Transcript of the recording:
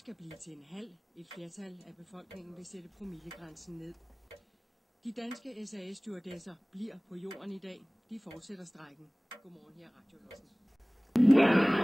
skal blive til en halv. Et flertal af befolkningen vil sætte promillegrænsen ned. De danske SAS-stewardesser bliver på jorden i dag. De fortsætter strejken. Godmorgen, her er Radio Lossen.